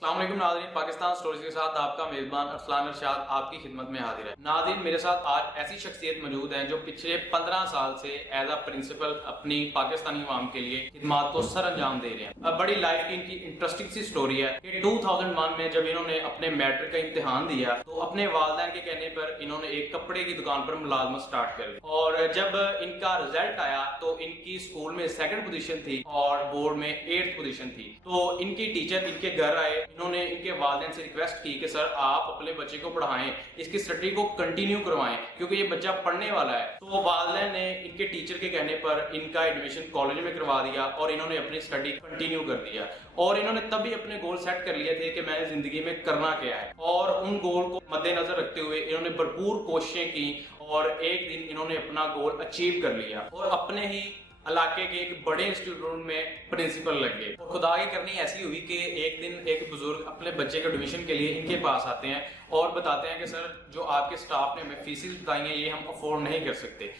अस्सलाम वालेकुम नाज़रीन, पाकिस्तान स्टोरीज के साथ आपका मेज़बान अरसलान अरशाद आपकी खिदमत में हाजिर है। नाज़रीन, मेरे साथ आज ऐसी शख्सियत मौजूद हैं जो पिछले 15 साल से एज अ प्रिंसिपल अपनी पाकिस्तानी अवाम के लिए खिदमात को सर अंजाम दे रहे हैं। अब बड़ी लाइफ की इनकी इंटरेस्टिंग सी स्टोरी है कि 2001 में जब इन्होंने अपने मैट्रिक का इम्तिहान दिया तो अपने वालिदैन के कहने पर इन्होंने एक कपड़े की दुकान पर मुलाजमत स्टार्ट कर दी और जब इनका रिजल्ट आया तो इनकी स्कूल में 2nd पोजीशन थी और बोर्ड में 8th पोजीशन थी। तो इनकी टीचर इनके घर आए, इन्होंने इनके वालिदैन से रिक्वेस्ट की कि सर आप अपने बच्चे को पढ़ाएं, इसकी स्टडी को कंटिन्यू करवाएं क्योंकि ये बच्चा पढ़ने वाला है। तो वालिदैन ने इनके टीचर के कहने पर इनका एडमिशन कॉलेज में करवा दिया और इन्होंने अपनी स्टडी कंटिन्यू कर दिया और इन्होंने तभी अपने गोल सेट कर लिए थे कि मैंने जिंदगी में करना क्या है और उन गोल को मद्देनजर रखते हुए इन्होंने भरपूर कोशिशें की और एक दिन इन्होंने अपना गोल अचीव कर लिया और अपने ही इलाके के एक बड़े इंस्टीट्यूट में प्रिंसिपल लग गए। और खुदा की करनी ऐसी हुई कि एक दिन एक बुजुर्ग अपने बच्चे के एडमिशन के लिए इनके पास आते हैं और बताते हैं कि सर जो आपके स्टाफ ने हमें फीसिस बताई हैं ये हम अफोर्ड नहीं कर सकते।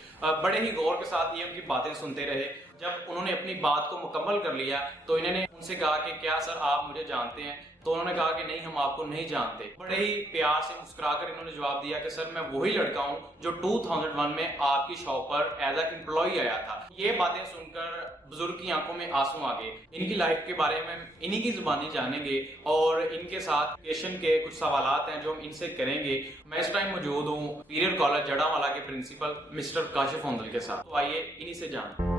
बड़े ही गौर के साथ ये उनकी बातें सुनते रहे। जब उन्होंने अपनी बात को मुकम्मल कर लिया तो इन्होंने उनसे कहा कि क्या सर आप मुझे जानते हैं? तो उन्होंने कहा कि नहीं हम आपको नहीं जानते। बड़े ही प्यार से मुस्कुराकर इन्होंने जवाब दिया कि सर मैं वही लड़का हूं जो 2001 में आपकी शॉप पर एज अ एम्प्लॉय आया था। ये बातें सुनकर बुजुर्ग की आंखों में आंसू आ गए। इनकी लाइफ के बारे में इन्हीं की जुबानी जानेंगे और इनके साथ एजुकेशन के कुछ सवालात हैं जो हम इनसे करेंगे। मैं इस टाइम मौजूद हूँ पीरियड कॉलेज जड़ावाला के प्रिंसिपल मिस्टर काशिफ होंदल के साथ। तो आइए इन्हीं से जान।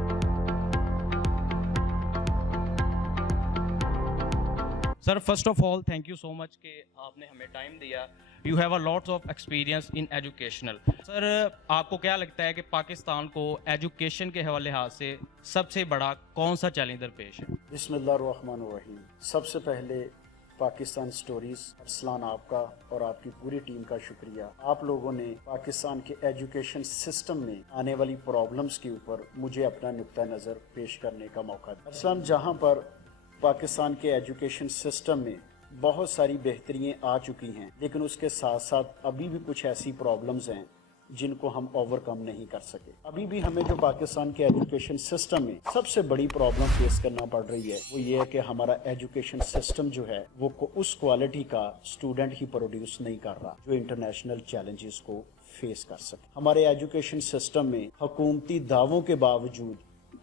Sir first of all thank you so much कि आपने हमें टाइम दिया। You have a lots of experience in educational. Sir आपको क्या लगता है कि पाकिस्तान को एजुकेशन के हवाले से सबसे बड़ा कौन सा चैलेंज दरपेश है? बिस्मिल्लाहिर्रहमानिर्रहीम। सबसे पहले पाकिस्तान स्टोरीज अरसलान आपका और आपकी पूरी टीम का शुक्रिया। आप लोगों ने पाकिस्तान के एजुकेशन सिस्टम में आने वाली प्रॉब्लम्स के ऊपर मुझे अपना नुक्ता नज़र पेश करने का मौका दिया। अरसलान, जहाँ पर पाकिस्तान के एजुकेशन सिस्टम में बहुत सारी बेहतरियाँ आ चुकी हैं लेकिन उसके साथ साथ अभी भी कुछ ऐसी प्रॉब्लम्स हैं जिनको हम ओवरकम नहीं कर सके। अभी भी हमें जो पाकिस्तान के एजुकेशन सिस्टम में सबसे बड़ी प्रॉब्लम फेस करना पड़ रही है वो ये है कि हमारा एजुकेशन सिस्टम जो है वो उस क्वालिटी का स्टूडेंट ही प्रोड्यूस नहीं कर रहा जो इंटरनेशनल चैलेंजेस को फेस कर सके। हमारे एजुकेशन सिस्टम में हुकूमती दावों के बावजूद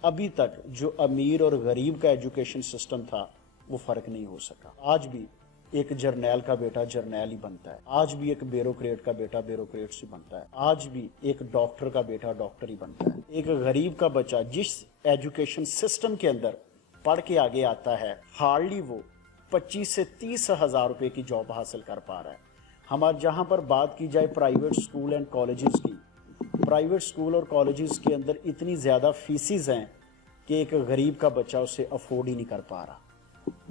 अभी तक जो अमीर और गरीब का एजुकेशन सिस्टम था वो फर्क नहीं हो सका। आज भी एक जर्नैल का बेटा जर्नैल ही बनता है, आज भी एक ब्यूरोक्रेट का बेटा ब्यूरोक्रेट ही बनता है, आज भी एक डॉक्टर का बेटा डॉक्टर ही बनता है। एक गरीब का बच्चा जिस एजुकेशन सिस्टम के अंदर पढ़ के आगे आता है हार्डली वो 25 से 30 हजार रुपए की जॉब हासिल कर पा रहा है। हमारे जहाँ पर बात की जाए प्राइवेट स्कूल एंड कॉलेजेस की, प्राइवेट स्कूल और कॉलेजेस के अंदर इतनी ज़्यादा फीसिस हैं कि एक गरीब का बच्चा उसे अफोर्ड ही नहीं कर पा रहा।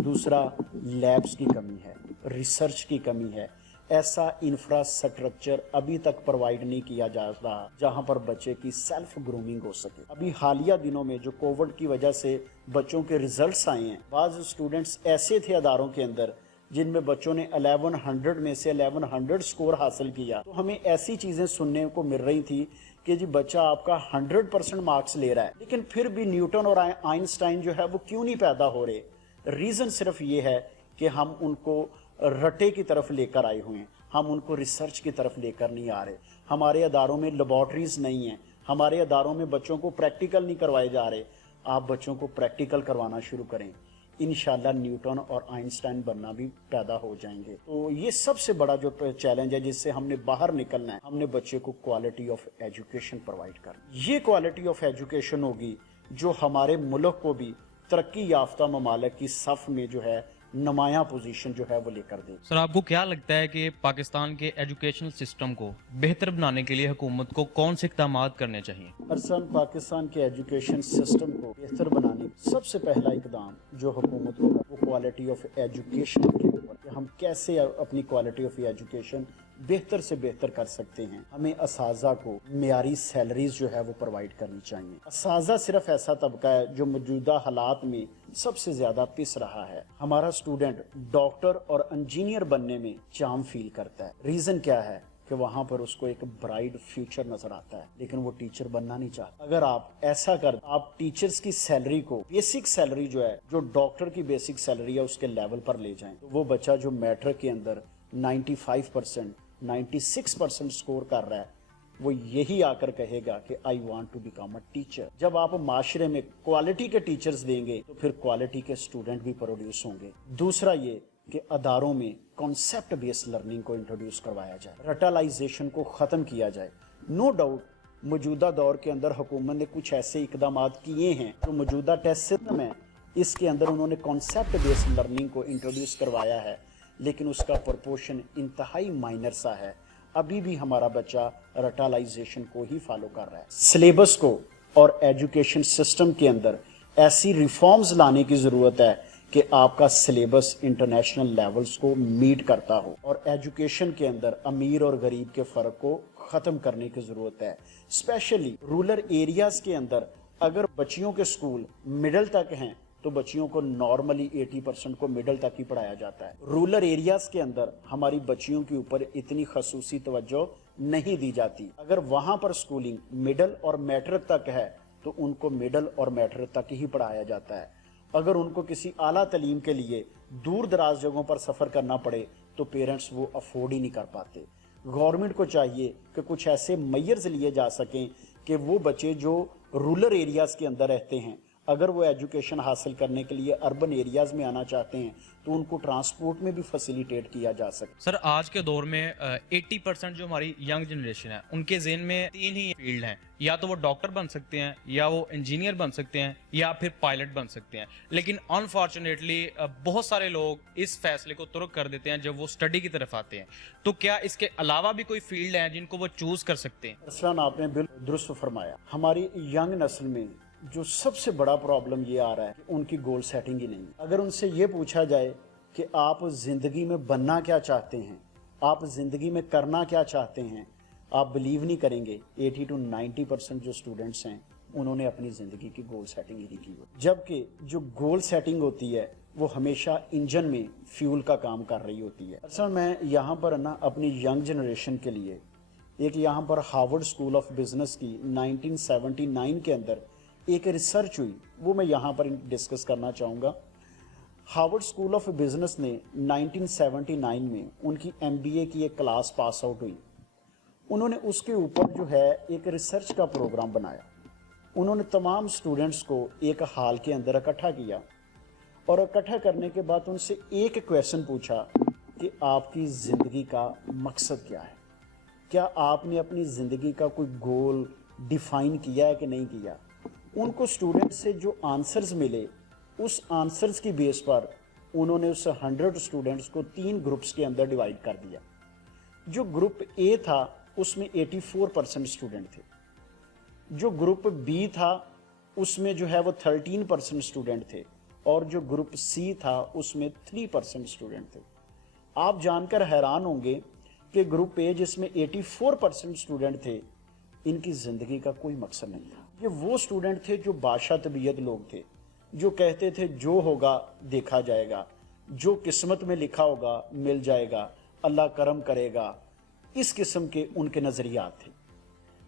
दूसरा, लैब्स की कमी है, रिसर्च की कमी है, ऐसा इंफ्रास्ट्रक्चर अभी तक प्रोवाइड नहीं किया जा रहा जहां पर बच्चे की सेल्फ ग्रूमिंग हो सके। अभी हालिया दिनों में जो कोविड की वजह से बच्चों के रिजल्ट्स आए हैं, बाज़ स्टूडेंट्स ऐसे थे अदारों के अंदर जिनमें बच्चों ने 1100 में से 1100 स्कोर हासिल किया। तो हमें ऐसी चीज़ें सुनने को मिल रही थी कि जी बच्चा आपका 100% मार्क्स ले रहा है लेकिन फिर भी न्यूटन और आइंस्टाइन जो है वो क्यों नहीं पैदा हो रहे। रीज़न सिर्फ ये है कि हम उनको रटे की तरफ लेकर आए हुए हैं, हम उनको रिसर्च की तरफ लेकर नहीं आ रहे। हमारे अदारों में लेबॉर्ट्रीज नहीं हैं, हमारे अदारों में बच्चों को प्रैक्टिकल नहीं करवाए जा रहे। आप बच्चों को प्रैक्टिकल करवाना शुरू करें, इंशाल्लाह न्यूटन और आइंस्टाइन बनना भी पैदा हो जाएंगे। तो ये सबसे बड़ा जो चैलेंज है जिससे हमने बाहर निकलना है, हमने बच्चे को क्वालिटी ऑफ एजुकेशन प्रोवाइड करना। ये क्वालिटी ऑफ एजुकेशन होगी जो हमारे मुल्क को भी तरक्की याफ्ता ममालिक की सफ में जो है नुमाया पोजीशन जो है वो लेकर दे। सर आपको क्या लगता है कि पाकिस्तान के एजुकेशन सिस्टम को बेहतर बनाने के लिए हुकूमत को कौन से इक़दाम करने चाहिए? अरसन, पाकिस्तान के एजुकेशन सिस्टम को बेहतर बनाने सबसे पहला इकदाम जो हुकूमत को वो क्वालिटी ऑफ एजुकेशन के ऊपर, हम कैसे अपनी क्वालिटी ऑफ एजुकेशन बेहतर से बेहतर कर सकते हैं। हमें असाजा को मियारी सैलरीज जो है वो प्रोवाइड करनी चाहिए। असाजा सिर्फ ऐसा तबका है जो मौजूदा हालात में सबसे ज्यादा पिस रहा है। हमारा स्टूडेंट डॉक्टर और इंजीनियर बनने में चाम फील करता है। रीजन क्या है कि वहां पर उसको एक ब्राइट फ्यूचर नजर आता है, लेकिन वो टीचर बनना नहीं चाहता। अगर आप ऐसा कर, आप टीचर्स की सैलरी को, बेसिक सैलरी जो है, जो डॉक्टर की बेसिक सैलरी है उसके लेवल पर ले जाएं, तो वो बच्चा जो मैट्रिक के अंदर 95%, 96% स्कोर कर रहा है, वो यही आकर कहेगा कि I want to become a teacher. जब आप माशरे में क्वालिटी के टीचर्स देंगे तो फिर क्वालिटी के स्टूडेंट भी प्रोड्यूस होंगे। दूसरा ये कि अदारों में कॉन्सेप्ट बेस्ड लर्निंग को इंट्रोड्यूस करवाया जाए, रटलाइजेशन को ख़त्म किया जाए। नो डाउट मौजूदा दौर के अंदर हुकूमत ने कुछ ऐसे इकदाम किए हैं, जो मौजूदा टेस्ट सिस्टम है इसके अंदर उन्होंने कॉन्सेप्ट बेस्ड लर्निंग को इंट्रोड्यूस करवाया है, लेकिन उसका प्रोपोर्शन इंतहाई माइनर सा है। अभी भी हमारा बच्चा रटलाइजेशन को ही फॉलो कर रहा है। सिलेबस को और एजुकेशन सिस्टम के अंदर ऐसी रिफॉर्म्स लाने की ज़रूरत है कि आपका सिलेबस इंटरनेशनल लेवल्स को मीट करता हो, और एजुकेशन के अंदर अमीर और गरीब के फ़र्क को ख़त्म करने की ज़रूरत है। स्पेशली रूरल एरियाज़ के अंदर अगर बच्चियों के स्कूल मिडिल तक हैं तो बच्चियों को नॉर्मली 80% को मिडिल तक ही पढ़ाया जाता है। रूरल एरियाज़ के अंदर हमारी बच्चियों के ऊपर इतनी खसूसी तवज्जो नहीं दी जाती। अगर वहाँ पर स्कूलिंग मिडिल और मैट्रिक तक है तो उनको मिडिल और मैट्रिक तक ही पढ़ाया जाता है। अगर उनको किसी आला तालीम के लिए दूर दराज जगहों पर सफ़र करना पड़े तो पेरेंट्स वो अफोर्ड ही नहीं कर पाते। गवर्नमेंट को चाहिए कि कुछ ऐसे मेजर्स लिए जा सकें कि वो बच्चे जो रूरल एरियाज़ के अंदर रहते हैं, अगर वो एजुकेशन हासिल करने के लिए अर्बन एरियाज़ में आना चाहते हैं तो उनको ट्रांसपोर्ट में भी फैसिलिटेट किया जा सके। सर आज के दौर में 80% जो हमारी यंग जनरेशन है उनके ज़हन में 3 ही फील्ड हैं, या तो वो डॉक्टर बन सकते हैं, या वो इंजीनियर बन सकते हैं, या फिर पायलट बन सकते हैं। लेकिन अनफॉर्चुनेटली बहुत सारे लोग इस फैसले को तुर्क कर देते हैं जब वो स्टडी की तरफ आते हैं। तो क्या इसके अलावा भी कोई फील्ड है जिनको वो चूज कर सकते हैं? अरसलान, आपने बिल्कुल दुरुस्त फरमाया। हमारी यंग नस्ल में जो सबसे बड़ा प्रॉब्लम ये आ रहा है कि उनकी गोल सेटिंग ही नहीं। अगर उनसे ये पूछा जाए कि आप ज़िंदगी में बनना क्या चाहते हैं, आप ज़िंदगी में करना क्या चाहते हैं, आप बिलीव नहीं करेंगे 80 to 90% जो स्टूडेंट्स हैं उन्होंने अपनी ज़िंदगी की गोल सेटिंग ही नहीं की हो। जबकि जो गोल सेटिंग होती है वो हमेशा इंजन में फ्यूल का काम कर रही होती है। असल मैं यहाँ पर ना अपनी यंग जनरेशन के लिए एक यहाँ पर हार्वर्ड स्कूल ऑफ बिजनेस की 1979 के अंदर एक रिसर्च हुई, वो मैं यहाँ पर डिस्कस करना चाहूँगा। हार्वर्ड स्कूल ऑफ बिजनेस ने 1979 में उनकी MBA की एक क्लास पास आउट हुई। उन्होंने उसके ऊपर जो है एक रिसर्च का प्रोग्राम बनाया। उन्होंने तमाम स्टूडेंट्स को एक हॉल के अंदर इकट्ठा किया और इकट्ठा करने के बाद उनसे एक क्वेश्चन पूछा कि आपकी ज़िंदगी का मकसद क्या है, क्या आपने अपनी ज़िंदगी का कोई गोल डिफाइन किया है कि नहीं किया। उनको स्टूडेंट से जो आंसर्स मिले उस आंसर्स की बेस पर उन्होंने उस 100 स्टूडेंट्स को 3 ग्रुप्स के अंदर डिवाइड कर दिया। जो ग्रुप A था उसमें 84% स्टूडेंट थे, जो ग्रुप B था उसमें जो है वो 13% स्टूडेंट थे, और जो ग्रुप C था उसमें 3% स्टूडेंट थे। आप जानकर हैरान होंगे कि ग्रुप A जिसमें 84% स्टूडेंट थे, इनकी ज़िंदगी का कोई मकसद नहीं था। ये वो स्टूडेंट थे जो बादशाह तबीयत लोग थे, जो कहते थे जो होगा देखा जाएगा, जो किस्मत में लिखा होगा मिल जाएगा, अल्लाह करम करेगा, इस किस्म के उनके नज़रियात थे।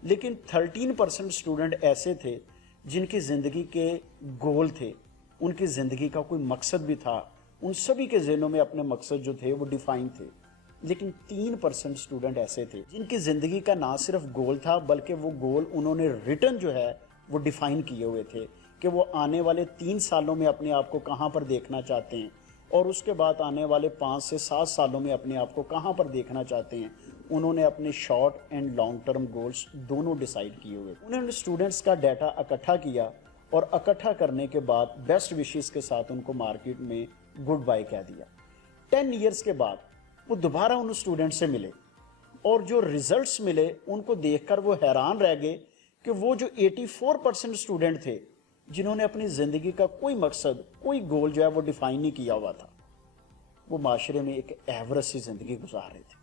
लेकिन 13% स्टूडेंट ऐसे थे जिनकी ज़िंदगी के गोल थे, उनकी ज़िंदगी का कोई मकसद भी था। उन सभी के ज़हनों में अपने मकसद जो थे वो डिफाइन थे। लेकिन 3% स्टूडेंट ऐसे थे जिनकी ज़िंदगी का ना सिर्फ गोल था बल्कि वो गोल उन्होंने रिटर्न जो है वो डिफाइन किए हुए थे कि वो आने वाले 3 सालों में अपने आप को कहाँ पर देखना चाहते हैं, और उसके बाद आने वाले 5 से 7 सालों में अपने आप को कहाँ पर देखना चाहते हैं। उन्होंने अपने short and long term goals दोनों डिसाइड किए हुए। उन्होंने स्टूडेंट्स का डाटा इकट्ठा किया और इकट्ठा करने के बाद बेस्ट विशेस के साथ उनको मार्केट में गुड बाय कह दिया। 10 ईयर्स के बाद वो दोबारा उन स्टूडेंट से मिले और जो रिजल्ट्स मिले उनको देखकर वो हैरान रह गए कि वो जो 84% स्टूडेंट थे जिन्होंने अपनी ज़िंदगी का कोई मकसद, कोई गोल जो है वो डिफाइन नहीं किया हुआ था, वो माशरे में एक एवरेज सी ज़िंदगी गुजार रहे थे।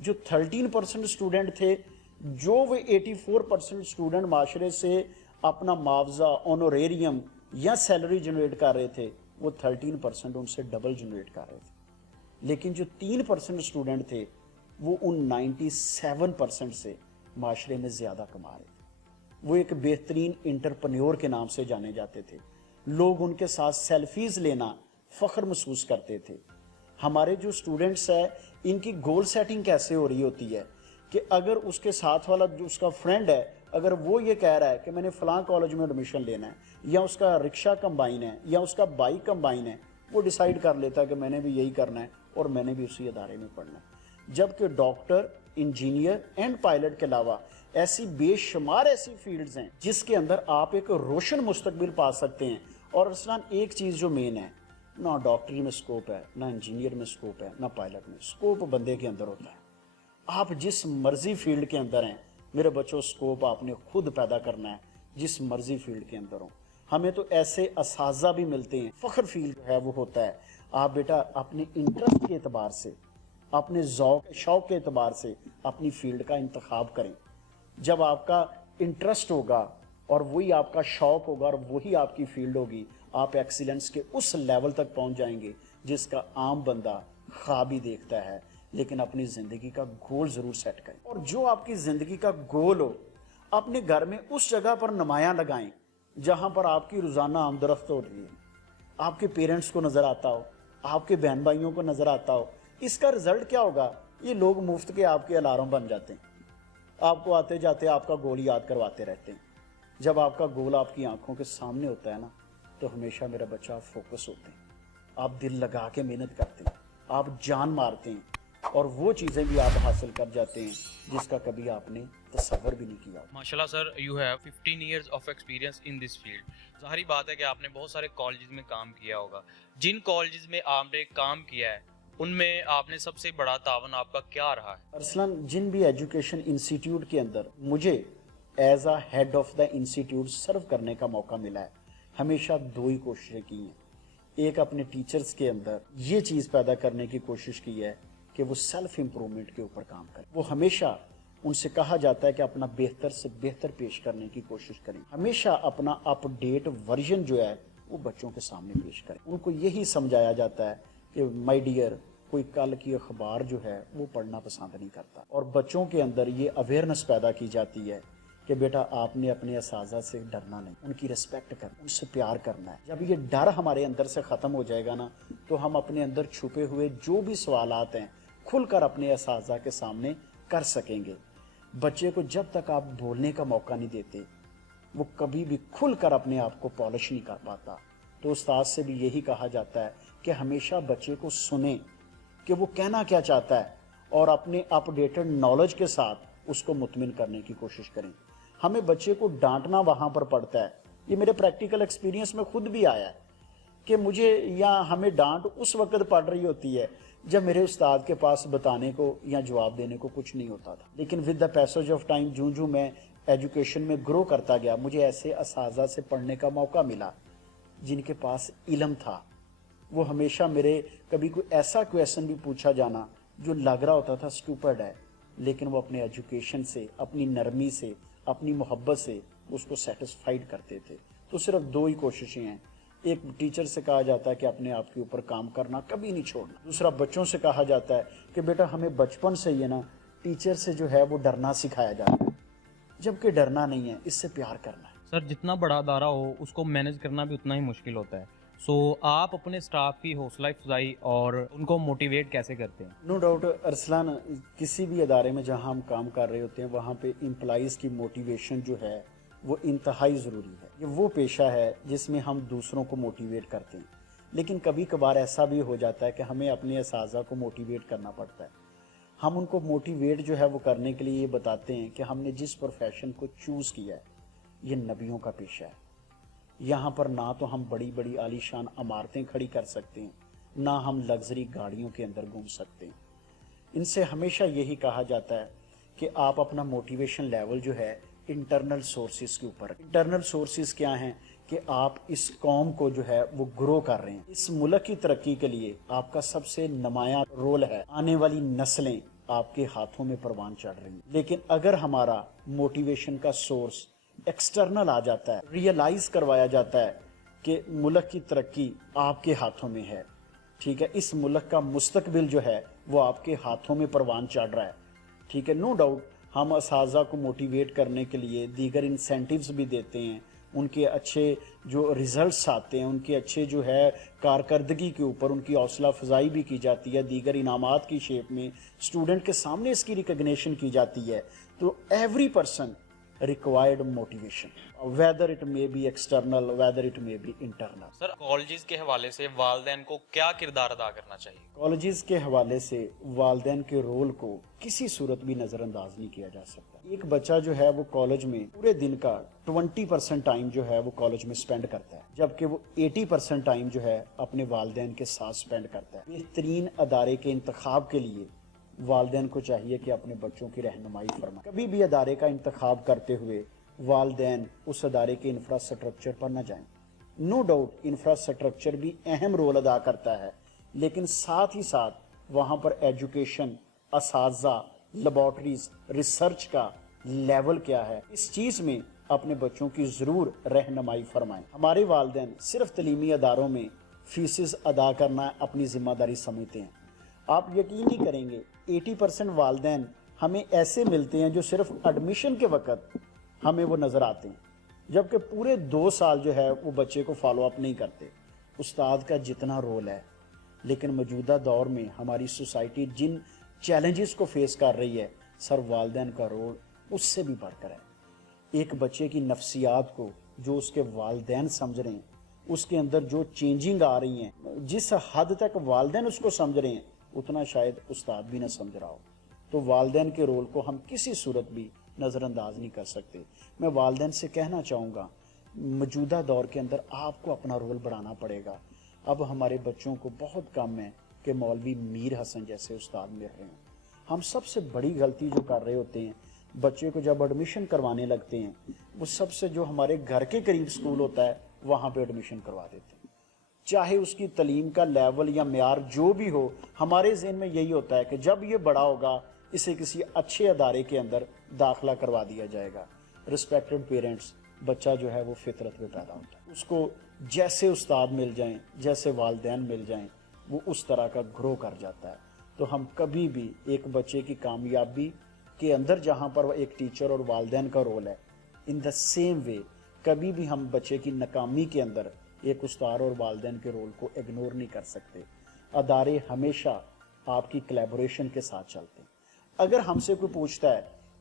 जो 13% स्टूडेंट थे, जो वो 84% स्टूडेंट माशरे से अपना मुआवजा, ऑनोरेरियम या सैलरी जनरेट कर रहे थे, वो 13% उनसे डबल जनरेट कर रहे थे। लेकिन जो 3% स्टूडेंट थे वो उन 97% से माशरे में ज़्यादा कमा रहे थे। वो एक बेहतरीन इंटरप्रेन्योर के नाम से जाने जाते थे। लोग उनके साथ सेल्फीज़ लेना फ़ख्र महसूस करते थे। हमारे जो स्टूडेंट्स हैं, इनकी गोल सेटिंग कैसे हो रही होती है कि अगर उसके साथ वाला जो उसका फ्रेंड है, अगर वो ये कह रहा है कि मैंने फ़लाँ कॉलेज में एडमिशन लेना है, या उसका रिक्शा कंबाइन है, या उसका बाइक कंबाइन है, वो डिसाइड कर लेता है कि मैंने भी यही करना है और मैंने भी उसी अदारे में पढ़ना है। जबकि डॉक्टर, इंजीनियर एंड पायलट के अलावा ऐसी बेशुमार ऐसी फील्ड्स हैं जिसके अंदर आप एक रोशन मुस्तकबिल पा सकते हैं। और अरसलान, एक चीज़ जो मेन है, ना डॉक्टरी में स्कोप है, ना इंजीनियर में स्कोप है, ना पायलट में स्कोप, बंदे के अंदर होता है। आप जिस मर्जी फील्ड के अंदर हैं मेरे बच्चों, स्कोप आपने खुद पैदा करना है, जिस मर्जी फील्ड के अंदर हो। हमें तो ऐसे असाजा भी मिलते हैं, फ़ख्र फील जो है वो होता है। आप बेटा अपने इंटरेस्ट के एतबार से, अपने शौक़ के एतबार से अपनी फील्ड का इंतखाब करें। जब आपका इंटरेस्ट होगा और वही आपका शौक़ होगा और वही आपकी फील्ड होगी, आप एक्सीलेंस के उस लेवल तक पहुंच जाएंगे जिसका आम बंदा ख्वाब ही देखता है। लेकिन अपनी ज़िंदगी का गोल ज़रूर सेट करें, और जो आपकी ज़िंदगी का गोल हो अपने घर में उस जगह पर नुमायाँ लगाएं जहाँ पर आपकी रोज़ाना आमदरफ्त हो रही है, आपके पेरेंट्स को नज़र आता हो, आपके बहन भाइयों को नज़र आता हो। इसका रिज़ल्ट क्या होगा? ये लोग मुफ्त के आपके अलार्म बन जाते हैं, आपको आते जाते आपका गोल याद करवाते रहते हैं। जब आपका गोल आपकी आंखों के सामने होता है ना, तो हमेशा मेरा बच्चा आप फोकस होते हैं, आप दिल लगा के मेहनत करते हैं, आप जान मारते हैं, और वो चीज़ें भी आप हासिल कर जाते हैं जिसका कभी आपने तसव्वुर भी नहीं किया। माशाल्लाह sir, you have 15 years of experience in this field. ज़ाहिर बात है कि आपने बहुत सारे कॉलेजेस में काम किया होगा। जिन कॉलेजेस में आपने काम किया है उनमें आपने सबसे बड़ा तावन आपका क्या रहा है? अरसलान, जिन भी एजुकेशन इंस्टीट्यूट के अंदर मुझे as a head of the institute serve करने का मौका मिला है, हमेशा दो ही कोशिशें की हैं। एक, अपने टीचर्स के अंदर ये चीज़ पैदा करने की कोशिश की है कि वो सेल्फ इम्प्रूवमेंट के ऊपर काम करें। वो हमेशा उनसे कहा जाता है कि अपना बेहतर से बेहतर पेश करने की कोशिश करें। हमेशा अपना अपडेट वर्जन जो है वो बच्चों के सामने पेश करें। उनको यही समझाया जाता है कि माय डियर, कोई कल की अखबार जो है वो पढ़ना पसंद नहीं करता। और बच्चों के अंदर ये अवेयरनेस पैदा की जाती है कि बेटा आपने अपने असाजा से डरना नहीं, उनकी रिस्पेक्ट करना, उनसे प्यार करना है। जब ये डर हमारे अंदर से ख़त्म हो जाएगा ना, तो हम अपने अंदर छुपे हुए जो भी सवालात हैं खुलकर अपने असाजा के सामने कर सकेंगे। बच्चे को जब तक आप बोलने का मौका नहीं देते, वो कभी भी खुलकर अपने आप को पॉलिश नहीं कर पाता। तो उस्ताद से भी यही कहा जाता है कि हमेशा बच्चे को सुने कि वो कहना क्या चाहता है, और अपने अपडेटेड नॉलेज के साथ उसको मुतमिन करने की कोशिश करें। हमें बच्चे को डांटना वहाँ पर पड़ता है। ये मेरे प्रैक्टिकल एक्सपीरियंस में खुद भी आया है कि मुझे या हमें डांट उस वक्त पड़ रही होती है जब मेरे उस्ताद के पास बताने को या जवाब देने को कुछ नहीं होता था। लेकिन with the passage of time, जूं मैं एजुकेशन में ग्रो करता गया, मुझे ऐसे असाजा से पढ़ने का मौका मिला जिनके पास इल्म था। वो हमेशा मेरे कभी कोई ऐसा क्वेश्चन भी पूछा जाना जो लग रहा होता था स्टूपिड है, लेकिन वो अपने एजुकेशन से, अपनी नरमी से, अपनी मोहब्बत से उसको सेटिस्फाइड करते थे। तो सिर्फ दो ही कोशिशें हैं। एक, टीचर से कहा जाता है कि अपने आप के ऊपर काम करना कभी नहीं छोड़ना। दूसरा, बच्चों से कहा जाता है कि बेटा हमें बचपन से ही ना टीचर से जो है वो डरना सिखाया जाता है, जबकि डरना नहीं है, इससे प्यार करना है। सर, जितना बड़ा अदारा हो उसको मैनेज करना भी उतना ही मुश्किल होता है। सो आप अपने स्टाफ की हौसला अफजाई और उनको मोटिवेट कैसे करते हैं? नो डाउट अरसलान, किसी भी अदारे में जहाँ हम काम कर रहे होते हैं वहाँ पे एम्प्लॉइज़ की मोटिवेशन जो है वो इंतहाई ज़रूरी है। ये वो पेशा है जिसमें हम दूसरों को मोटिवेट करते हैं, लेकिन कभी कभार ऐसा भी हो जाता है कि हमें अपने असाजा को मोटिवेट करना पड़ता है। हम उनको मोटिवेट जो है वो करने के लिए ये बताते हैं कि हमने जिस प्रोफेशन को चूज़ किया है ये नबियों का पेशा है। यहाँ पर ना तो हम बड़ी बड़ी आलीशान इमारतें खड़ी कर सकते हैं, ना हम लग्जरी गाड़ियों के अंदर घूम सकते हैं। इनसे हमेशा यही कहा जाता है कि आप अपना मोटिवेशन लेवल जो है इंटरनल सोर्सेज के ऊपर। इंटरनल सोर्सेज क्या हैं कि आप इस कौम को जो है वो ग्रो कर रहे हैं। इस मुल्क की तरक्की के लिए आपका सबसे नुमायां रोल है। आने वाली नस्लें आपके हाथों में परवान चढ़ रही हैं। लेकिन अगर हमारा मोटिवेशन का सोर्स एक्सटर्नल आ जाता है, रियलाइज करवाया जाता है कि मुल्क की तरक्की आपके हाथों में है, ٹھیک ہے, اس ملک کا مستقبل جو ہے وہ آپ کے ہاتھوں میں پروان چڑھ رہا ہے. ٹھیک ہے, نو ڈاؤٹ ہم اساتذہ کو موٹیویٹ کرنے کے لیے دیگر انسینٹیوز بھی دیتے ہیں, ان کے اچھے جو ریزلٹس آتے ہیں, ان کے اچھے جو ہے کارکردگی کے اوپر ان کی حوصلہ افزائی بھی کی جاتی ہے, دیگر انعامات کی شیپ میں اسٹوڈنٹ کے سامنے اس کی ریکگنیشن کی جاتی ہے. تو every person required motivation, whether it may be external, whether it may be internal. Sir colleges کے حوالے سے والدین کو کیا کردار ادا کرنا چاہیے؟ کالجز کے حوالے سے والدین کے رول کو کسی صورت بھی نظر انداز نہیں کیا جا سکتا. ایک بچہ جو ہے وہ کالج میں پورے دن کا 20% ٹائم جو ہے وہ کالج میں سپینڈ کرتا ہے, جبکہ وہ 80% ٹائم جو ہے اپنے والدین کے ساتھ سپینڈ کرتا ہے. بہترین ادارے کے انتخاب کے لیے والدین کو چاہیے کہ اپنے بچوں کی رہنمائی فرمائیں. کبھی بھی ادارے کا انتخاب کرتے ہوئے والدین اس ادارے کے انفراسٹرکچر پر نہ جائیں. نو ڈاؤٹ انفراسٹرکچر بھی اہم رول ادا کرتا ہے, لیکن ساتھ ہی ساتھ وہاں پر ایجوکیشن, اساتذہ, لیبارٹریز, ریسرچ کا لیول کیا ہے, اس چیز میں اپنے بچوں کی ضرور رہنمائی فرمائیں. ہمارے والدین صرف تعلیمی اداروں میں فیسز ادا کرنا اپنی ذمہ داری سمجھتے ہیں. آپ یقین نہیں کریں گے 80% والدین ہمیں ایسے ملتے ہیں جو صرف ایڈمیشن کے وقت ہمیں وہ نظر آتے ہیں, جبکہ پورے 2 سال جو ہے وہ بچے کو فالو اپ نہیں کرتے. استاد کا جتنا رول ہے, لیکن موجودہ دور میں ہماری سوسائٹی جن چیلنجز کو فیس کر رہی ہے, سر والدین کا رول اس سے بھی بڑھ کر ہے. ایک بچے کی نفسیات کو جو اس کے والدین سمجھ رہے ہیں, اس کے اندر جو چینجنگ آ رہی ہیں, جس حد تک والدین اس کو سمجھ رہے ہیں اتنا شاید استاد بھی نہ سمجھ رہا ہو. تو والدین کے رول کو ہم کسی صورت بھی نظر انداز نہیں کر سکتے. میں والدین سے کہنا چاہوں گا موجودہ دور کے اندر آپ کو اپنا رول بڑھانا پڑے گا. اب ہمارے بچوں کو بہت کم ہے کہ مولوی میر حسن جیسے استاد مل رہے ہیں. ہم سب سے بڑی غلطی جو کر رہے ہوتے ہیں, بچے کو جب ایڈمیشن کروانے لگتے ہیں وہ سب سے جو ہمارے گھر کے قریب سکول ہوتا ہے وہاں پہ ایڈمیشن کروا دیتے ہیں. چاہے اس کی تعلیم کا لیول یا معیار جو بھی ہو, ہمارے ذہن میں یہی ہوتا ہے کہ جب یہ بڑا ہوگا اسے کسی اچھے ادارے کے اندر داخلہ کروا دیا جائے گا. رسپیکٹڈ پیرنٹس, بچہ جو ہے وہ فطرت میں پیدا ہوتا ہے, اس کو جیسے استاد مل جائیں, جیسے والدین مل جائیں, وہ اس طرح کا گرو کر جاتا ہے. تو ہم کبھی بھی ایک بچے کی کامیابی کے اندر جہاں پر وہ ایک ٹیچر اور والدین کا رول ہے, ان دا سیم وے کبھی بھی ہم بچے کی ناکامی کے اندر ایک استاد اور والدین کے رول کو اگنور نہیں کر سکتے. ادارے ہمیشہ آپ کی کلیبوریشن کے ساتھ چلتے ہیں. اگر ہم سے کوئی پوچھتا ہے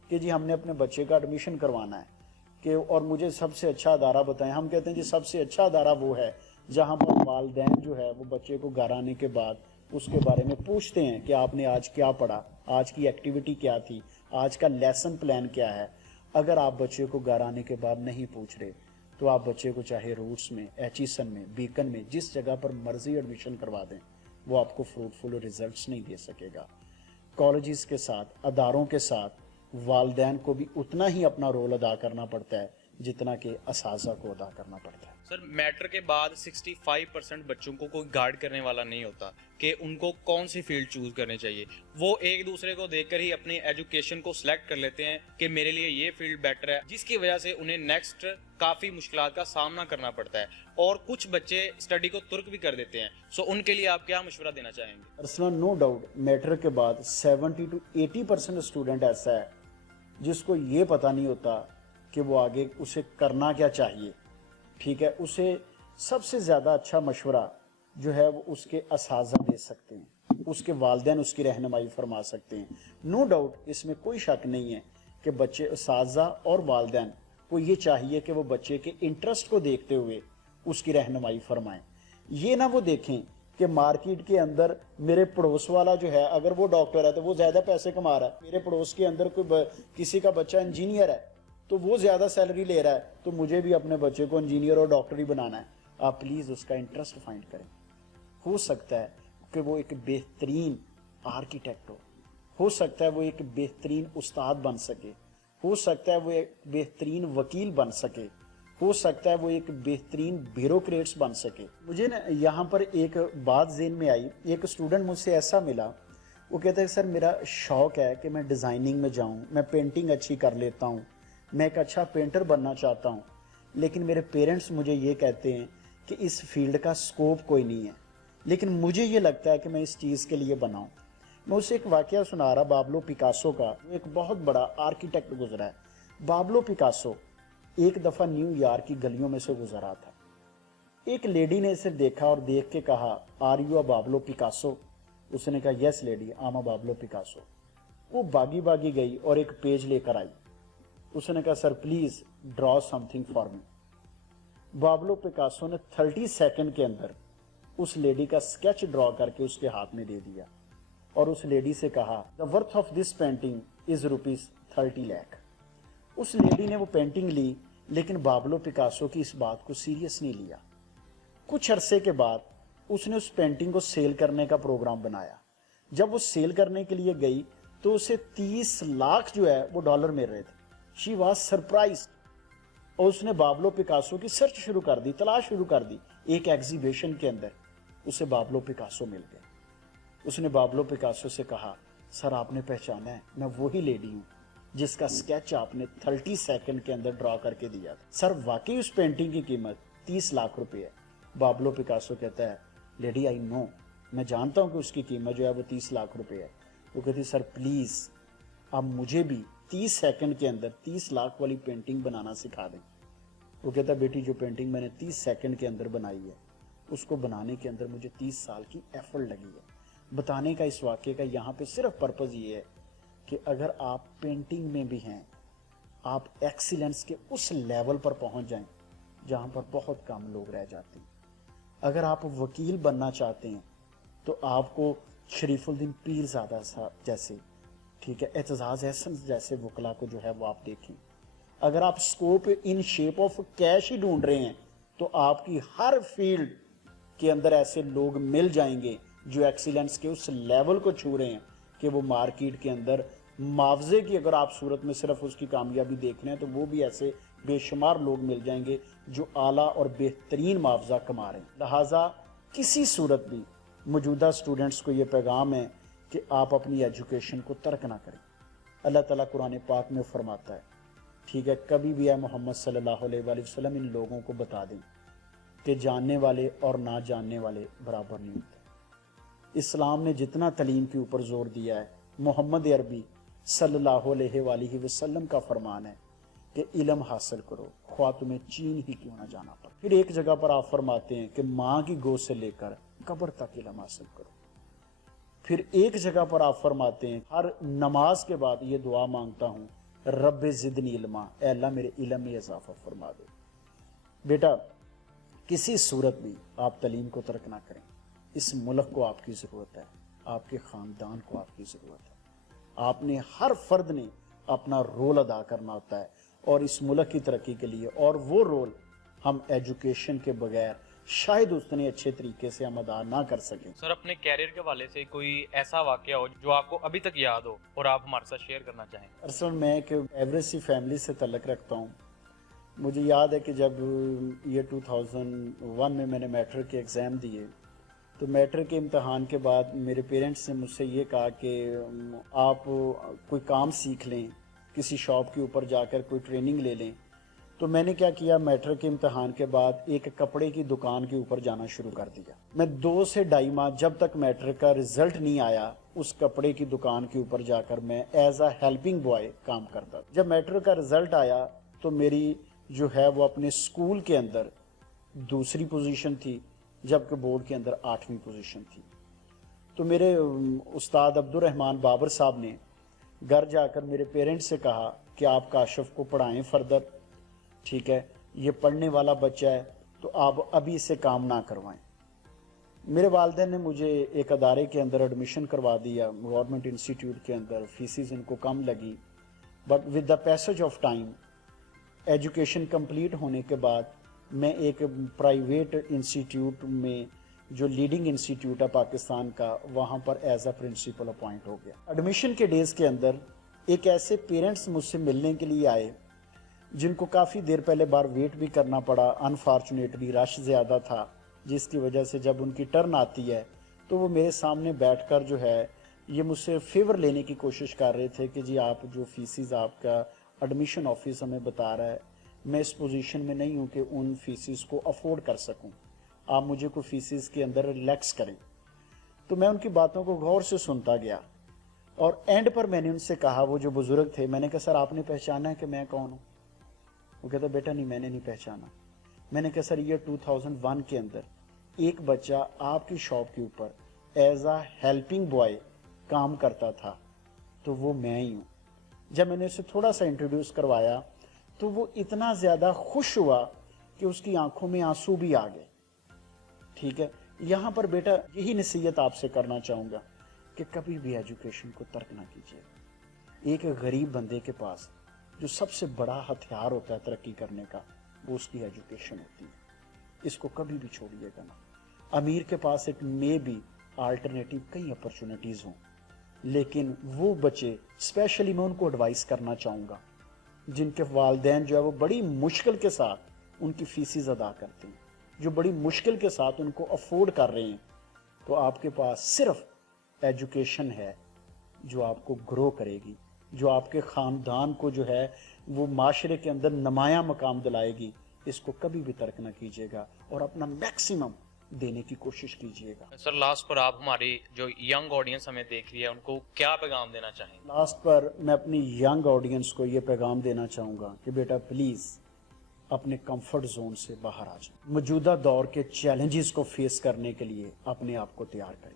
کہ جی ہم نے اپنے بچے کا ایڈمیشن کروانا ہے کہ اور مجھے سب سے اچھا ادارہ بتائیں, ہم کہتے ہیں جی سب سے اچھا ادارہ وہ ہے جہاں پر والدین جو ہے وہ بچے کو گھر آنے کے بعد اس کے بارے میں پوچھتے ہیں کہ آپ نے آج کیا پڑھا, آج کی ایکٹیویٹی کیا تھی, آج کا لیسن پلان کیا ہے. اگر آپ بچے کو گھر آنے کے بعد نہیں پوچھ رہے تو آپ بچے کو چاہے روٹس میں, ایچیسن میں, بیکن میں, جس جگہ پر مرضی ایڈمیشن کروا دیں, وہ آپ کو فروٹفل ریزلٹس نہیں دے سکے گا. کالجز کے ساتھ, اداروں کے ساتھ والدین کو بھی اتنا ہی اپنا رول ادا کرنا پڑتا ہے جتنا کہ اساتذہ کو ادا کرنا پڑتا ہے. سر میٹرک کے بعد 65% بچوں کو کوئی گائیڈ کرنے والا نہیں ہوتا کہ ان کو کون سی فیلڈ چوز کرنی چاہیے. وہ ایک دوسرے کو دیکھ کر ہی اپنی ایجوکیشن کو سلیکٹ کر لیتے ہیں کہ میرے لیے یہ فیلڈ بیٹر ہے, جس کی وجہ سے انہیں نیکسٹ کافی مشکلات کا سامنا کرنا پڑتا ہے. اور کچھ بچے اسٹڈی کو ترک بھی کر دیتے ہیں. سو ان کے لیے آپ کیا مشورہ دینا چاہیں گے؟ پرسنل نو ڈاؤٹ میٹرک کے بعد 70 to 80% اسٹوڈنٹ ایسا ہے جس کو یہ پتہ نہیں ہوتا کہ وہ آگے اسے کرنا کیا چاہیے. ٹھیک ہے, اسے سب سے زیادہ اچھا مشورہ جو ہے وہ اس کے اساتذہ دے سکتے ہیں, اس کے والدین اس کی رہنمائی فرما سکتے ہیں. نو ڈاؤٹ اس میں کوئی شک نہیں ہے کہ بچے, اساتذہ اور والدین کو یہ چاہیے کہ وہ بچے کے انٹرسٹ کو دیکھتے ہوئے اس کی رہنمائی فرمائیں. یہ نہ وہ دیکھیں کہ مارکیٹ کے اندر میرے پڑوس والا جو ہے اگر وہ ڈاکٹر ہے تو وہ زیادہ پیسے کما رہا ہے, میرے پڑوس کے اندر کوئی کسی کا بچہ انجینئر ہے تو وہ زیادہ سیلری لے رہا ہے, تو مجھے بھی اپنے بچے کو انجینئر اور ڈاکٹر ہی بنانا ہے. آپ پلیز اس کا انٹرسٹ فائنڈ کریں. ہو سکتا ہے کہ وہ ایک بہترین آرکیٹیکٹ ہو سکتا ہے وہ ایک بہترین استاد بن سکے, ہو سکتا ہے وہ ایک بہترین وکیل بن سکے, ہو سکتا ہے وہ ایک بہترین بیوروکریٹس بن سکے. مجھے نا یہاں پر ایک بات ذہن میں آئی, ایک اسٹوڈنٹ مجھ سے ایسا ملا, وہ کہتا ہے سر میرا شوق ہے کہ میں ڈیزائننگ میں جاؤں, میں پینٹنگ اچھی کر لیتا ہوں, میں ایک اچھا پینٹر بننا چاہتا ہوں, لیکن میرے پیرنٹس مجھے یہ کہتے ہیں کہ اس فیلڈ کا سکوپ کوئی نہیں ہے, لیکن مجھے یہ لگتا ہے کہ میں اس چیز کے لیے بنا ہوں. میں اسے ایک واقعہ سنا رہا پابلو پیکاسو کا. ایک بہت بڑا آرکیٹیکٹ گزرا ہے پابلو پیکاسو. ایک دفعہ نیو یارک کی گلیوں میں سے گزرا تھا. ایک لیڈی نے اسے دیکھا اور دیکھ کے کہا, are you a Pablo Picasso? اس نے کہا, yes lady, I am Pablo Picasso. وہ باگی گئی اور ایک پیج لے کر آئی. اس نے کہا, sir please draw some thing for me. Pablo Picasso نے 30 سیکنڈ کے اندر اس لیڈی کا اسکیچ ڈرا کر کے اس کے ہاتھ میں دے دیا اور اس لیڈی سے کہا, the worth of this painting is ₹30 lakh. اس لیڈی نے وہ پینٹنگ لی, لیکن پابلو پیکاسو کی اس بات کو سیریس نہیں لیا. کچھ عرصے کے بعد اس نے اس پینٹنگ کو سیل کرنے کا پروگرام بنایا. جب وہ سیل کرنے کے لیے گئی تو اسے 30 لاکھ جو ہے وہ ڈالر مل رہے تھے. She was surprised. اور اس نے پابلو پیکاسو کی سرچ شروع کر دی, تلاش شروع کر دی. ایک ایگزیبیشن کے اندر اسے پابلو پیکاسو مل گئے. اس نے پابلو پیکاسو سے کہا, سر آپ نے پہچانا ہے, میں وہی لیڈی ہوں جس کا سکیچ آپ نے 30 سیکنڈ کے اندر ڈرا کر کے دیا تھا. سر واقعی اس پینٹنگ کی قیمت 30 لاکھ روپے ہے. پابلو پیکاسو کہتا ہے, لیڈی آئی نو, میں جانتا ہوں کہ اس کی قیمت جو ہے وہ 30 لاکھ روپے ہے. وہ کہتی, سر پلیز آپ مجھے بھی 30 سیکنڈ کے اندر 30 لاکھ والی پینٹنگ بنانا سکھا دیں. وہ کہتا, بیٹی جو پینٹنگ میں نے 30 سیکنڈ کے اندر بنائی ہے اس کو بنانے کے اندر مجھے 30 سال کی ایفرٹ لگی ہے. بتانے کا اس واقعے کا یہاں پہ صرف پرپز یہ ہے کہ اگر آپ پینٹنگ میں بھی ہیں, آپ ایکسیلنس کے اس لیول پر پہنچ جائیں جہاں پر بہت کم لوگ رہ جاتے ہیں. اگر آپ وکیل بننا چاہتے ہیں تو آپ کو شریف الدین پیر زادہ صاحب جیسے, ٹھیک ہے, اعتزاز احسن جیسے وکلا کو جو ہے وہ آپ دیکھیں. اگر آپ scope in shape of cash ہی ڈھونڈ رہے ہیں تو آپ کی ہر فیلڈ کے اندر ایسے لوگ مل جائیں گے جو ایکسیلنس کے اس لیول کو چھو رہے ہیں کہ وہ مارکیٹ کے اندر معاوضے کی اگر آپ صورت میں صرف اس کی کامیابی دیکھ رہے ہیں تو وہ بھی ایسے بے شمار لوگ مل جائیں گے جو اعلیٰ اور بہترین معاوضہ کما رہے ہیں. لہٰذا کسی صورت بھی موجودہ اسٹوڈنٹس کو یہ پیغام ہے کہ آپ اپنی ایجوکیشن کو ترک نہ کریں. اللہ تعالیٰ قرآن پاک میں فرماتا ہے, ٹھیک ہے, کبھی بھی اے محمد صلی اللہ علیہ وآلہ وسلم ان لوگوں کو بتا دیں کہ جاننے والے اور نہ جاننے والے برابر نہیں ہوتے. اسلام نے جتنا تعلیم کے اوپر زور دیا ہے, محمد عربی صلی اللہ علیہ وآلہ وسلم کا فرمان ہے کہ علم حاصل کرو, خواہ تمہیں چین ہی کیوں نہ جانا پڑے. پھر ایک جگہ پر آپ فرماتے ہیں کہ ماں کی گود سے لے کر قبر تک علم حاصل کرو. پھر ایک جگہ پر آپ فرماتے ہیں ہر نماز کے بعد یہ دعا مانگتا ہوں, رب زدنی علما, اے اللہ میرے علم میں اضافہ فرما دے. بیٹا کسی صورت بھی آپ تعلیم کو ترک نہ کریں. اس ملک کو آپ کی ضرورت ہے, آپ کے خاندان کو آپ کی ضرورت ہے. آپ نے ہر فرد نے اپنا رول ادا کرنا ہوتا ہے اور اس ملک کی ترقی کے لیے, اور وہ رول ہم ایجوکیشن کے بغیر شاید اتنے اچھے طریقے سے ہم ادا نہ کر سکیں. سر اپنے کیریئر کے حوالے سے کوئی ایسا واقعہ ہو جو آپ کو ابھی تک یاد ہو اور آپ ہمارے ساتھ شیئر کرنا چاہیں. اصل میں ایک ایوریج سی فیملی سے تعلق رکھتا ہوں. مجھے یاد ہے کہ جب یہ 2001 میں نے میٹرک کے ایگزام دیے تو میٹرک کے امتحان کے بعد میرے پیرنٹس نے مجھ سے یہ کہا کہ آپ کوئی کام سیکھ لیں, کسی شاپ کے اوپر جا کر کوئی ٹریننگ لے لیں. تو میں نے کیا کیا, میٹرک کے امتحان کے بعد ایک کپڑے کی دکان کے اوپر جانا شروع کر دیا. میں 2 سے 2.5 ماہ جب تک میٹرک کا رزلٹ نہیں آیا اس کپڑے کی دکان کے اوپر جا کر میں ایز اے ہیلپنگ بوائے کام کرتا. جب میٹرک کا رزلٹ آیا تو میری جو ہے وہ اپنے اسکول کے اندر 2ری پوزیشن تھی, جبکہ بورڈ کے اندر 8ویں پوزیشن تھی. تو میرے استاد عبدالرحمان بابر صاحب نے گھر جا کر میرے پیرنٹس سے کہا کہ آپ کاشف کو پڑھائیں فردر, ٹھیک ہے, یہ پڑھنے والا بچہ ہے تو آپ ابھی اسے کام نہ کروائیں. میرے والدین نے مجھے ایک ادارے کے اندر ایڈمیشن کروا دیا, گورنمنٹ انسٹیٹیوٹ کے اندر. فیسز ان کو کم لگی, but with the passage of time education complete ہونے کے بعد میں ایک پرائیویٹ انسٹیٹیوٹ میں جو لیڈنگ انسٹیٹیوٹ ہے پاکستان کا, وہاں پر ایز اے پرنسپل اپوائنٹ ہو گیا. ایڈمیشن کے ڈیز کے اندر ایک ایسے پیرنٹس مجھ سے ملنے کے لیے آئے جن کو کافی دیر پہلے بار ویٹ بھی کرنا پڑا. انفارچونیٹلی رش زیادہ تھا جس کی وجہ سے جب ان کی ٹرن آتی ہے تو وہ میرے سامنے بیٹھ کر جو ہے یہ مجھ سے فیور لینے کی کوشش کر رہے تھے کہ جی آپ جو فیسز آپ کا ایڈمیشن آفس ہمیں بتا رہا ہے, میں اس پوزیشن میں نہیں ہوں کہ ان فیسز کو افورڈ کر سکوں. आप मुझे कोई फीसिस के अंदर रिलैक्स करें। तो मैं उनकी बातों को गौर से सुनता गया और एंड पर मैंने उनसे कहा, वो जो बुजुर्ग थे, मैंने कहा सर आपने पहचाना है कि मैं कौन हूँ? वो कहता बेटा नहीं, मैंने नहीं पहचाना। मैंने कहा सर ये 2001 के अंदर एक बच्चा आपकी शॉप के ऊपर एज आ हेल्पिंग बॉय काम करता था, तो वो मैं ही हूँ। जब मैंने उसे थोड़ा सा इंट्रोड्यूस करवाया तो वो इतना ज़्यादा खुश हुआ कि उसकी आंखों में आंसू भी आ गए। ठीक है, यहाँ पर बेटा यही नसीहत आपसे करना चाहूँगा कि कभी भी एजुकेशन को तर्क ना कीजिए। एक गरीब बंदे के पास जो सबसे बड़ा हथियार होता है तरक्की करने का, वो उसकी एजुकेशन होती है। इसको कभी भी छोड़िएगा ना। अमीर के पास एक मे भी आल्टरनेटिव कई अपॉर्चुनिटीज़ हों, लेकिन वो बच्चे, स्पेशली मैं उनको एडवाइस करना चाहूँगा जिनके वालिदैन जो है वो बड़ी मुश्किल के साथ उनकी फीसिस अदा करते हैं, जो बड़ी मुश्किल के साथ उनको अफोर्ड कर रहे हैं, तो आपके पास सिर्फ एजुकेशन है जो आपको ग्रो करेगी, जो आपके ख़ानदान को जो है वो माशरे के अंदर नुमाया मकाम दिलाएगी। इसको कभी भी तर्क न कीजिएगा और अपना मैक्सिमम देने की कोशिश कीजिएगा। सर लास्ट पर आप हमारी जो यंग ऑडियंस हमें देख रही है उनको क्या पैगाम देना चाहेंगे? लास्ट पर मैं अपनी यंग ऑडियंस को ये पैगाम देना चाहूँगा कि बेटा प्लीज़ अपने कंफर्ट जोन से बाहर आ जाए। मौजूदा दौर के चैलेंजेस को फेस करने के लिए अपने आप को तैयार करें,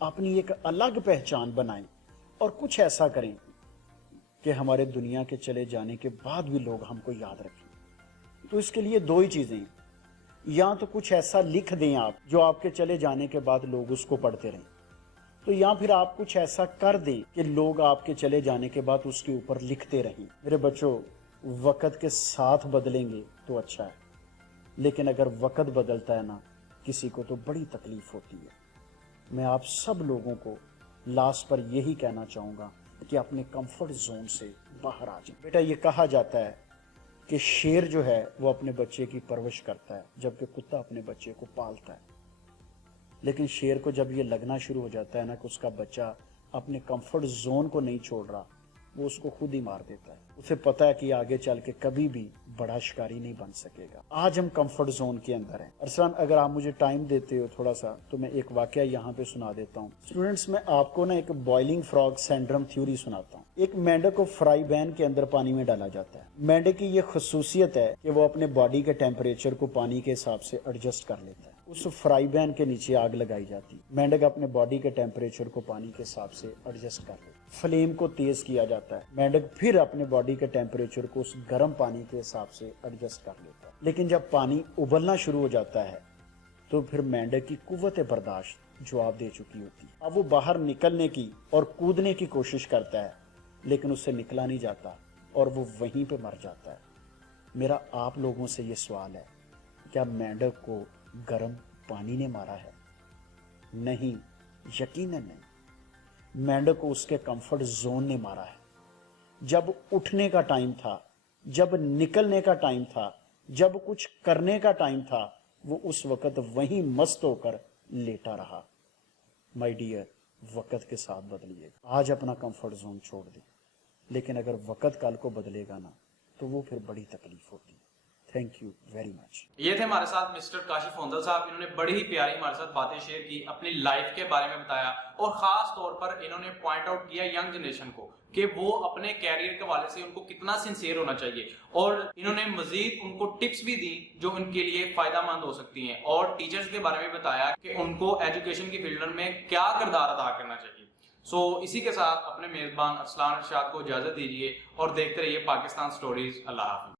अपनी एक अलग पहचान बनाएं और कुछ ऐसा करें कि हमारे दुनिया के चले जाने के बाद भी लोग हमको याद रखें। तो इसके लिए दो ही चीज़ें, या तो कुछ ऐसा लिख दें आप जो आपके चले जाने के बाद लोग उसको पढ़ते रहें, तो या फिर आप कुछ ऐसा कर दें कि लोग आपके चले जाने के बाद उसके ऊपर लिखते रहें। मेरे बच्चों, वक़्त के साथ बदलेंगे तो अच्छा है, लेकिन अगर वक़्त बदलता है ना, किसी को तो बड़ी तकलीफ होती है। मैं आप सब लोगों को लास्ट पर यही कहना चाहूँगा कि अपने कंफर्ट जोन से बाहर आ जाए। बेटा ये कहा जाता है कि शेर जो है वो अपने बच्चे की परवरिश करता है, जबकि कुत्ता अपने बच्चे को पालता है। लेकिन शेर को जब ये लगना शुरू हो जाता है ना कि उसका बच्चा अपने कंफर्ट जोन को नहीं छोड़ रहा, वो उसको खुद ही मार देता है। उसे पता है कि आगे चल के कभी भी बड़ा शिकारी नहीं बन सकेगा। आज हम कंफर्ट जोन के अंदर हैं। अरसलान, अगर आप मुझे टाइम देते हो थोड़ा सा, तो मैं एक वाकया यहाँ पे सुना देता हूँ। स्टूडेंट्स, मैं आपको ना एक बॉइलिंग फ्रॉग सिंड्रोम थ्योरी सुनाता हूँ। एक मेंढक को फ्राई पैन के अंदर पानी में डाला जाता है। मेंढक की ये खसूसियत है कि वो अपने बॉडी के टेम्परेचर को पानी के हिसाब से एडजस्ट कर लेता है। उस फ्राई पैन के नीचे आग लगाई जाती है। मेंढक अपने बॉडी के टेम्परेचर को पानी के हिसाब से एडजस्ट कर लेता है। फ्लेम को तेज किया जाता है। मेंढक फिर अपने बॉडी के टेम्परेचर को उस गर्म पानी के हिसाब से एडजस्ट कर लेता है। लेकिन जब पानी उबलना शुरू हो जाता है तो फिर मेंढक की कुव्वत बर्दाश्त जवाब दे चुकी होती है। अब वो बाहर निकलने की और कूदने की कोशिश करता है, लेकिन उससे निकला नहीं जाता और वो वहीं पे मर जाता है। मेरा आप लोगों से ये सवाल है, क्या मेंढक को गर्म पानी ने मारा है? नहीं, यकीनन नहीं। मेंढक को उसके कंफर्ट जोन ने मारा है। जब उठने का टाइम था, जब निकलने का टाइम था, जब कुछ करने का टाइम था, वो उस वक्त वहीं मस्त होकर लेटा रहा। माय डियर, वक्त के साथ बदलिएगा। आज अपना कंफर्ट जोन छोड़ दे, लेकिन अगर वक्त कल को बदलेगा ना, तो वो फिर बड़ी तकलीफ होती है। Thank you very much. ये थे हमारे साथ मिस्टर काशिफ होंदल साहब। इन्होंने बड़ी ही प्यारी हमारे साथ बातें शेयर की, अपनी लाइफ के बारे में बताया और खास तौर पर इन्होंने पॉइंट आउट किया यंग जनरेशन को कि वो अपने कैरियर के हवाले से उनको कितना सिंसियर होना चाहिए, और इन्होंने मजीद उनको टिप्स भी दी जो उनके लिए फायदेमंद हो सकती हैं, और टीचर्स के बारे में बताया कि उनको एजुकेशन की फील्ड में क्या किरदार अदा करना चाहिए। इसी के साथ अपने मेजबान अरसलान इरशाद को इजाजत दीजिए और देखते रहिए पाकिस्तान स्टोरीज। अल्लाह हाफिज़।